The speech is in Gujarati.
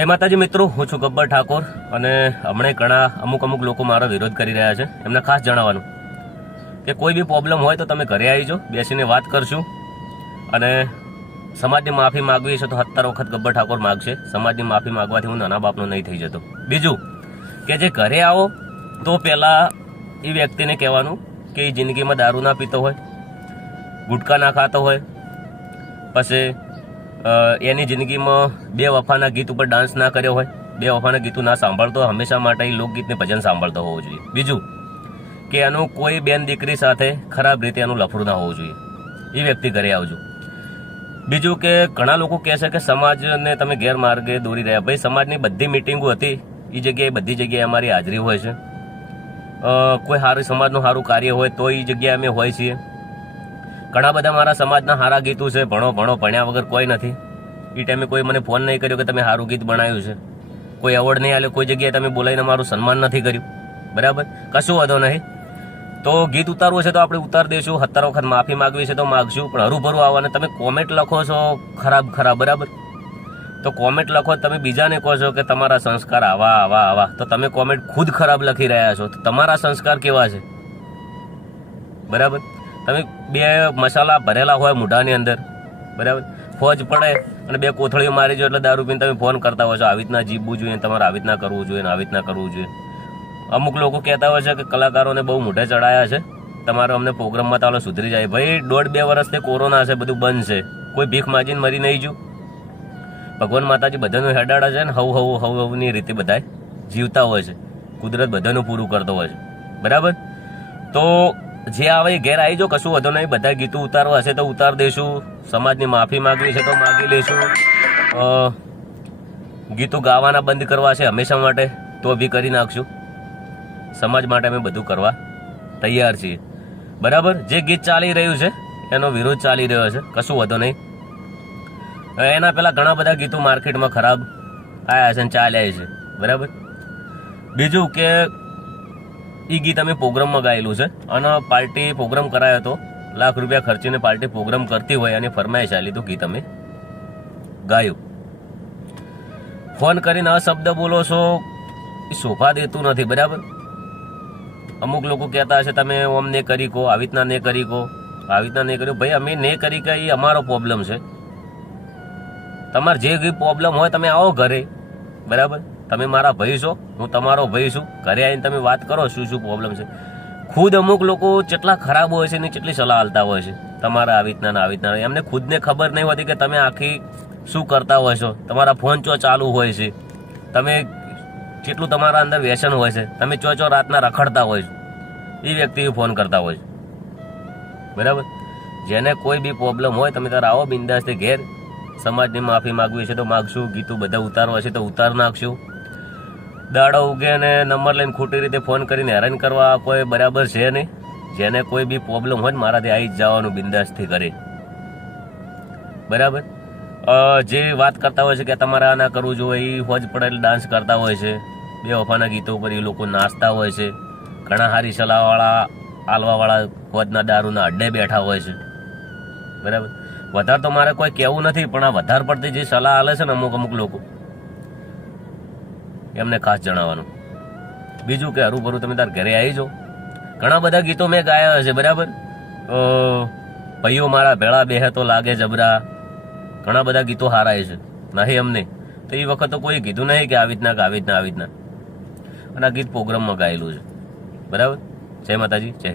જય માતાજી મિત્રો, હું છું ગબ્બર ઠાકોર અને હમણાં ઘણા અમુક અમુક લોકો મારો વિરોધ કરી રહ્યા છે. એમને ખાસ જણાવવાનું કે કોઈ બી પ્રોબ્લેમ હોય તો તમે ઘરે આવી જાઓ બેસીને વાત કરશું અને સમાજની માફી માગવી છે તો સત્તર વખત ગબ્બર ઠાકોર માગશે. સમાજની માફી માગવાથી હું નાના બાપનો નહીં થઈ જતો. બીજું કે જે ઘરે આવો તો પહેલાં એ વ્યક્તિને કહેવાનું કે એ જિંદગીમાં દારૂ ના પીતો હોય, ગુટકા ના ખાતો હોય, પછી એની જિંદગીમાં બે વફાના ગીત ઉપર ડાન્સ ના કર્યો હોય, બે વફાના ગીતો ના સાંભળતો હંમેશા માટે એ લોકગીતને ભજન સાંભળતો હોવો જોઈએ. બીજું કે એનું કોઈ બેન દીકરી સાથે ખરાબ રીતે એનું લફડું ના હોવું જોઈએ. એ વ્યક્તિ ઘરે આવજો. બીજું કે ઘણા લોકો કહે છે કે સમાજને તમે ગેરમાર્ગે દોરી રહ્યા. ભાઈ, સમાજની બધી મિટિંગો હતી. એ જગ્યાએ બધી જગ્યાએ અમારી હાજરી હોય છે. કોઈ સારું સમાજનું સારું કાર્ય હોય તો એ જગ્યાએ અમે હોય છીએ. ઘણા બધા મારા સમાજના સારા ગીતો છે, ભણો ભણો, ભણ્યા વગર કોઈ નથી. એ ટાઈમે કોઈ મને ફોન નહીં કર્યો કે તમે સારું ગીત બનાવ્યું છે. કોઈ એવોર્ડ નહીં આલ્યો કોઈ જગ્યાએ તમે બોલાવીને મારું સન્માન નથી કર્યું. બરાબર? કશું વાંધો નહીં. તો ગીત ઉતારવું છે તો આપણે ઉતાર દઈશું સત્તર વખત માફી માગવી છે તો માગશું, પણ હરુભરું આવવાને તમે કોમેન્ટ લખો છો ખરાબ ખરાબ, બરાબર? તો કોમેન્ટ લખો, તમે બીજાને કહો છો કે તમારા સંસ્કાર આવા આવા આવા. તો તમે કોમેન્ટ ખુદ ખરાબ લખી રહ્યા છો. તો તમારા સંસ્કાર કેવા છે? બરાબર? તમે બે મસાલા ભરેલા હોય મોઢાની અંદર, બરાબર? ફોજ પડે અને બે કોથળીઓ મારી જો એટલે દારૂ પીને તમે ફોન કરતા હોય છો, આવી રીતના જીવવું જોઈએ તમારે આવી રીતના કરવું જોઈએ આવી રીતના કરવું જોઈએ. અમુક લોકો કહેતા હોય છે કે કલાકારોને બહુ મોઢે ચડાયા છે. તમારો અમને પ્રોગ્રામમાં તાલો સુધરી જાય. ભાઈ, દોઢ બે વર્ષથી કોરોના છે, બધું બંધ છે. કોઈ ભીખ માજીને મરી નહીં જુ ભગવાન માતાજી બધાનું હેડાડા છે ને હવ હવ હવ હવની રીતે બધા જીવતા હોય છે. કુદરત બધાનું પૂરું કરતો હોય છે. બરાબર? તો જે આવે ઘેર આવી જાઓ, કશું વધુ નહીં. બધા ગીતો ઉતારવા હશે તો ઉતાર દઈશું સમાજની માફી માંગવી છે તો માગી લઈશું ગીતો ગાવાના બંધ કરવા છે હંમેશા માટે, તો બી કરી નાખશું. સમાજ માટે અમે બધું કરવા તૈયાર છીએ. બરાબર? જે ગીત ચાલી રહ્યું છે, એનો વિરોધ ચાલી રહ્યો છે. કશું વધુ નહીં. એના પહેલાં ઘણા બધા ગીતો માર્કેટમાં ખરાબ આવ્યા છે અને ચાલ્યા છે. બરાબર? બીજું કે એ ગીત અમે પ્રોગ્રામમાં ગાયેલું છે. અને પાર્ટી પ્રોગ્રામ કરાયો હતો. લાખ રૂપિયા ખર્ચીને પાર્ટી પ્રોગ્રામ કરતી હોય અને ફરમાઈશ આલી તો ગીત અમે ગાયું. ફોન કરીને આ શબ્દ બોલો છો એ શોભા દેતું નથી, બરાબર? અમુક લોકો કહેતા હશે, તમે ઓમ ને કરી કહો, આવી રીતના ને કરી કહો. આવી રીતના ને કર્યું. ભાઈ, અમે ને કરી કે એ અમારો પ્રોબ્લેમ છે. તમારે જે પ્રોબ્લેમ હોય, તમે આવો ઘરે. બરાબર? તમે મારા ભાઈ છો, હું તમારો ભાઈ છું. ઘરે આવીને તમે વાત કરો શું શું પ્રોબ્લેમ છે. ખુદ અમુક લોકો કેટલા ખરાબ હોય છે ને કેટલી સલાહ આલતા હોય છે. તમારા આવી રીતના આવી રીતના એમને ખુદને ખબર નહીં હોતી કે તમે આખી શું કરતા હોય છો. તમારા ફોન ચો ચાલુ હોય છે. તમે કેટલું તમારા અંદર વ્યસન હોય છે, તમે ચો ચો રાતના રખડતા હોય છો. એ વ્યક્તિ ફોન કરતા હોય છે. બરાબર? જેને કોઈ બી પ્રોબ્લેમ હોય, તમે તારે આવો બિંદાસથી ઘેર. સમાજની માફી માગવી છે તો માગશું, ગીતું બધા ઉતારવા છે તો ઉતાર નાખશું. દાડો ઉગે અને નંબર લઈને ખોટી રીતે ફોન કરીને હેરાન કરવા કોઈ બરાબર છે નહીં. જેને કોઈ બી પ્રોબ્લેમ હોય ને મારાથી આવી જ જવાનું બિંદાસથી કરે બરાબર? જે વાત કરતા હોય છે કે તમારે આ ના કરવું જોઈએ એ હોજ પડેલ ડાન્સ કરતા હોય છે. બે વફાના ગીતો ઉપર એ લોકો નાચતા હોય છે. ઘણા હારી સલાહવાળા, આલવાવાળા હોજના દારૂના અડ્ડે બેઠા હોય છે. બરાબર? વધારે તો મારે કોઈ કહેવું નથી, પણ આ વધારે પડતી જે સલાહ આલે છે ને અમુક અમુક લોકો એમને ખાસ જણાવવાનું. બીજું કે હરુભરું તમે તાર ઘરે આવી જાઓ. ઘણા બધા ગીતો મેં ગાયા છે બરાબર? ભાઈઓ મારા ભેળા બેહે તો લાગે જબરા. ઘણા બધા ગીતો હારાય છે. નહીં અમને. તો એ વખત તો કોઈ કીધું નહીં કે આવી રીતના કે આવી રીતના આવી રીતના. અને આ ગીત પ્રોગ્રામમાં ગાયેલું છે. બરાબર? જય માતાજી, જય.